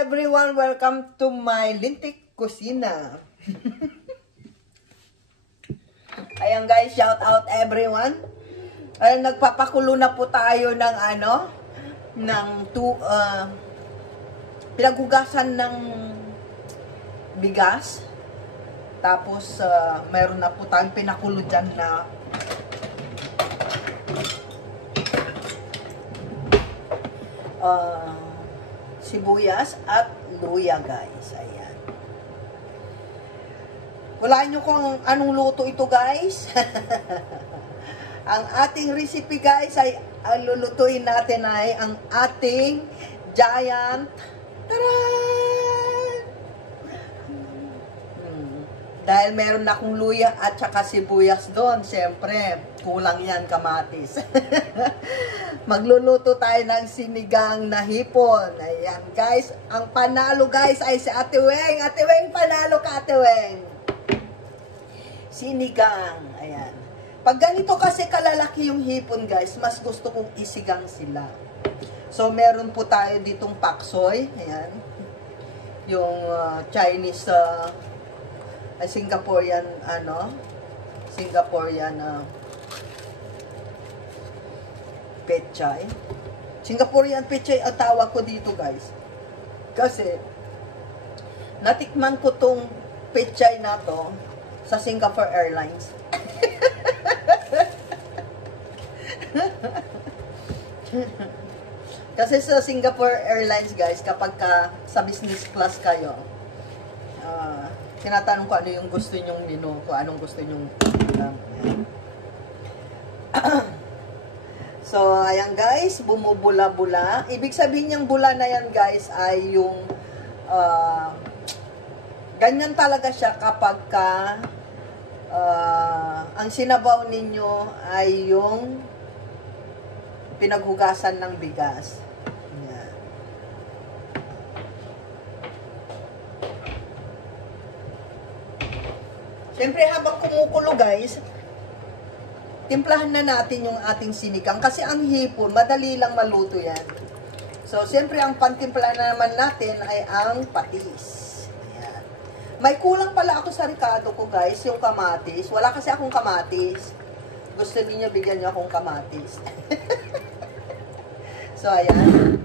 everyone! Welcome to my Lintik Kusina. Ayan guys, shout out everyone. Ayan, nagpapakulo na po tayo ng pinaghugasan ng bigas. Tapos, mayroon na po tayong pinakulo dyan na sibuyas at luya guys. Ayan. Hulaan nyo kung anong luto ito guys. Ang ating recipe guys ay ang lulutuin natin ay ang ating giant dahil meron na akong luya at saka sibuyas doon. Siyempre, kulang yan kamatis. Magluluto tayo ng sinigang na hipon. Ayan guys. Ang panalo guys ay si Ate Weng. Ate Weng, panalo ka Ate Weng. Sinigang. Ayan. Pag ganito kasi kalalaki yung hipon guys, mas gusto kong isigang sila. So, meron po tayo ditong paksoy. Ayan. Yung Chinese Singaporean pechay. Singaporean pechay ang tawag ko dito guys. Kasi natikman ko tong pechay na to sa Singapore Airlines. Kasi sa Singapore Airlines guys, kapag sa business class kayo, tinatanong ko ano yung gusto nyong menu, kung anong gusto nyong So, ayan guys, bumubula-bula. Ibig sabihin yung bula na yan guys ay yung ganyan talaga siya kapag ang sinabaw ninyo ay yung pinaghugasan ng bigas. Ayan. Siyempre, habang kumukulo guys, timplahan na natin yung ating sinigang. Kasi ang hipon, madali lang maluto yan. So, siyempre, ang pantimpla na naman natin ay ang patis. Ayan. May kulang pala ako sa ricado ko guys, yung kamatis. Wala kasi akong kamatis. Gusto niyo bigyan niyo akong kamatis. So, ayan.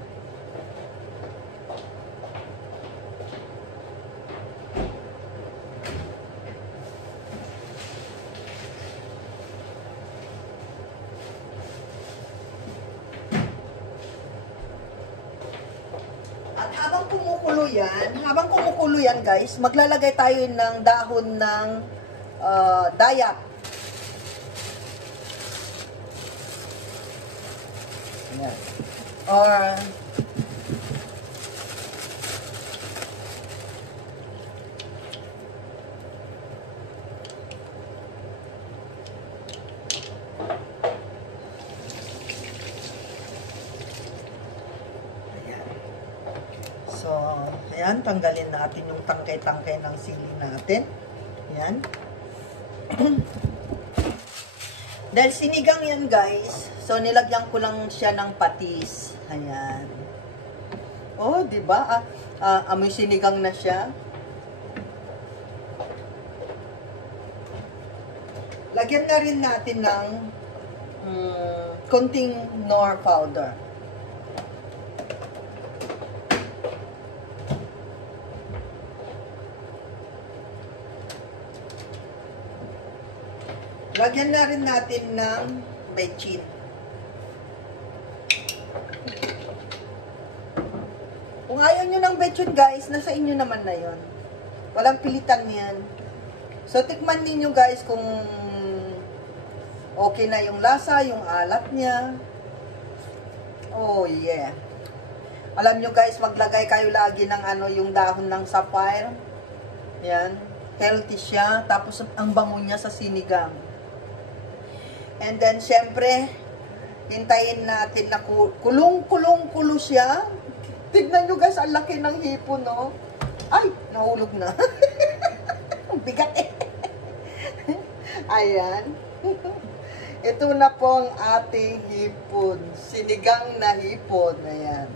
Habang kumukulo yan guys, maglalagay tayo ng dahon ng dayak. Ayan. Or so, ayan, tanggalin natin yung tangkay-tangkay ng sili natin. Ayan. Dahil sinigang yan guys, so nilagyan ko lang siya ng patis. Ayan. Oh, di ba? Amoy sinigang na siya. Lagyan na rin natin ng konting Knorr powder. Lagyan na rin natin ng bechin. Kung ayaw nyo ng bechin guys, nasa inyo naman na yon. Walang pilitan yan. So, tikman ninyo guys kung okay na yung lasa, yung alat niya. Oh, yeah. Alam nyo guys, maglagay kayo lagi ng yung dahon ng sapphire. Yan. Healthy siya. Tapos, ang bango niya sa sinigang. And then, syempre, hintayin natin na kulong-kulong-kulo siya. Tignan nyo guys, ang laki ng hipon, no? Ay, nahulog na. Ang bigat eh. Ayan. Ito na po ang ating hipon. Sinigang na hipon. Ayan.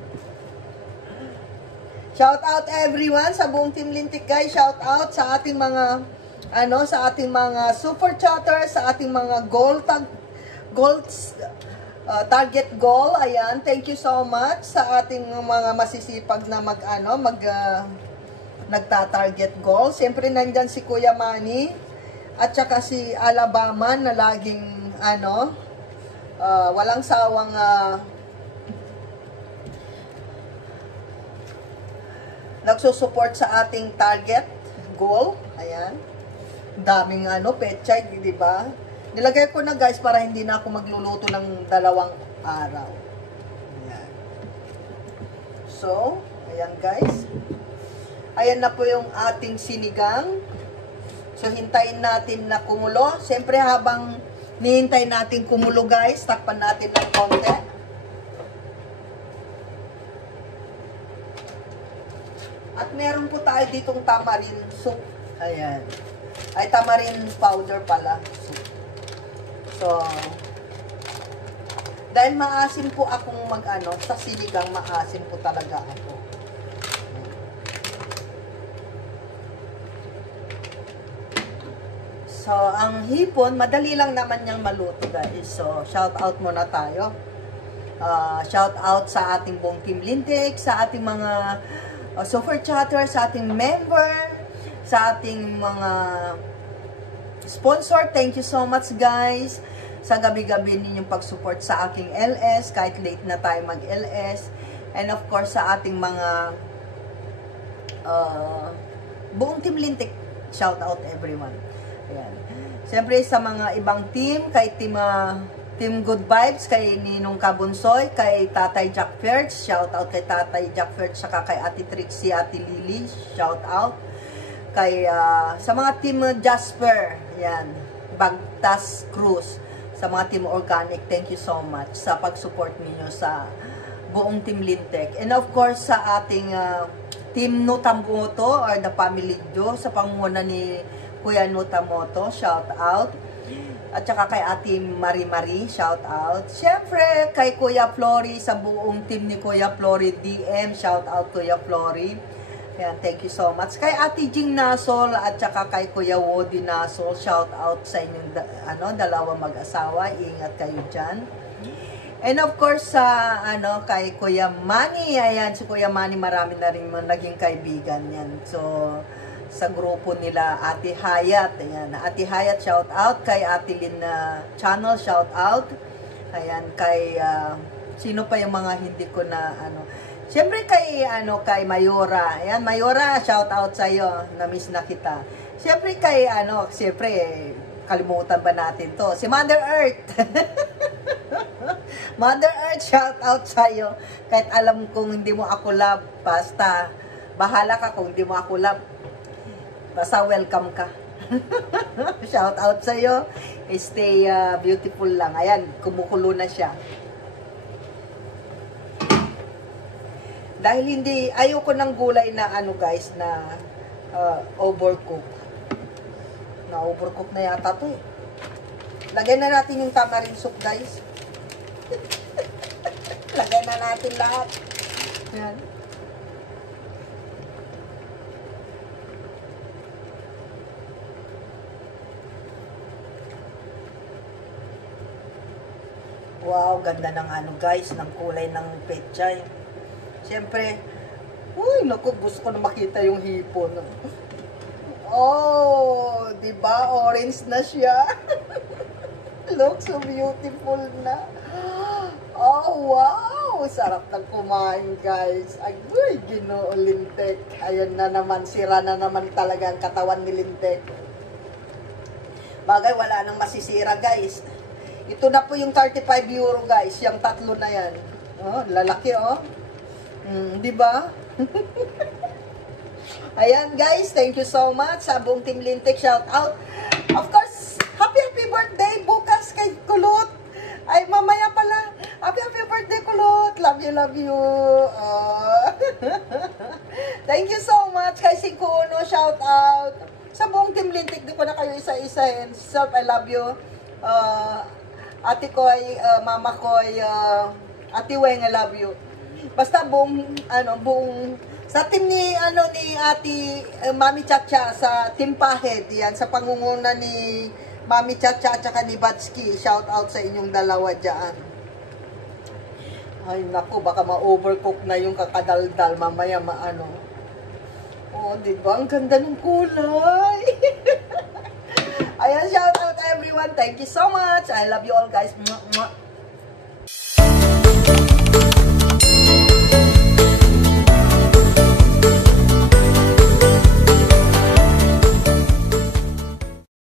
Shout out everyone sa buong Team Lintik guys. Shout out sa ating mga sa ating mga super chatters, sa ating mga target goal. Ayan, thank you so much sa ating mga masisipag na nagta-target goal. Siyempre nandyan si Kuya Manny at saka si Alabama na laging walang sawang nagsusupport sa ating target goal. Ayan. Daming petchay, di ba? Nilagay ko na guys para hindi na ako magluluto ng 2 araw. Ayan. So, ayan guys. Ayan na po yung ating sinigang. So, hintayin natin na kumulo. Siyempre habang nihintay natin kumulo guys, takpan natin ng konti. At meron po tayo ditong tamarind soup. Ayan. Ay, tamarind powder pala. Soup. So, dahil maasim po akong sa sinigang maasim po talaga ako. So, ang hipon, madali lang naman niyang maluto guys. So, shout out muna tayo. Shout out sa ating buong Team Lintik, sa ating mga super chatter, sa ating member, sa ating mga sponsor. Thank you so much guys sa gabi-gabi ninyong pag-support sa aking LS kahit late na tayo mag-LS, and of course sa ating mga buong Team Lintik. Shout out everyone. Ayan. Siyempre sa mga ibang team, kay Team Good Vibes, kay Ninong Kabunsoy, kay Tatay Jack Fertz, shout out kay Tatay Jack Fertz, saka kay Ate Trixie, Ate Lily, shout out. Kay, sa mga Team Jasper, yan, Bagtas Cruz, sa mga Team Organic, thank you so much sa pag-support ninyo sa buong Team Lintik. And of course, sa ating Team Notamoto, or the Family Do, sa pangunguna ni Kuya Notamoto, shout out. At saka kay Ate Marie, shout out. Siyempre, kay Kuya Flory, sa buong team ni Kuya Flory DM, shout out Kuya Flory. Ayan, thank you so much. Kay Ate Jing Nasol, at saka kay Kuya Woody Nasol, shout out sa inyong dalawang mag-asawa. Ingat kayo dyan. And of course, kay Kuya Manny, ayan, si Kuya Manny, marami na rin naging kaibigan yan. So, sa grupo nila Ate Hayat, ayan, Ate Hayat, shout out. Kay Ate Lynn channel, shout out. Ayan, kay sino pa yung mga hindi ko na siyempre kay kay Mayora, ayan, Mayora, shout out sa iyo, na-miss na kita. Siyempre kay siyempre kalimutan ba natin to, si Mother Earth. Mother Earth, shout out sa iyo. Kahit alam kong hindi mo ako love, basta bahala ka kung hindi mo ako love. Basta welcome ka. Shout out sa iyo. Stay beautiful lang. Ayan, kumukulo na siya. Dahil ayoko ng gulay na guys, na overcook. Na overcook na yata to eh. Lagyan na natin yung tamarind soup guys. Lagyan na natin lahat. Ayan. Wow, ganda ng guys, ng kulay ng pechay. Siyempre, naku, gusto ko na makita yung hipon. Oh, di ba? Orange na siya. Looks so beautiful na. Oh, wow! Sarap ng kumain, guys. Ay, Ginoo, Lintik. Ayan na naman, sira na naman talaga ang katawan ni Lintik. Bagay, wala nang masisira, guys. Ito na po yung 35 euro guys, yung tatlo na yan. Oh, lalaki oh. Di ba? Ayan guys, thank you so much sa buong Team Lintik, shout out. Of course, happy birthday bukas kay Kulot. Ay, mamaya pala. Happy birthday Kulot. Love you. Thank you so much kay Sikuno, shout out. Sa buong Team Lintik, di ko na kayo isa-isahin. Self, I love you. Ate ko ay, mama ko ay, Ate Weng, I love you. Basta buong Sa team ni Ate Mami Chacha sa Team Pahid, yan sa pangunguna ni Mami Chacha at saka ni Batski. Shout out sa inyong dalawa diyan. Ay nako, baka ma-overcook na yung kakadaldal mamaya maano. Oh, di ba? Ang ganda ng kulay. Ayan, shout out everyone. Thank you so much. I love you all guys. Mwah, mwah.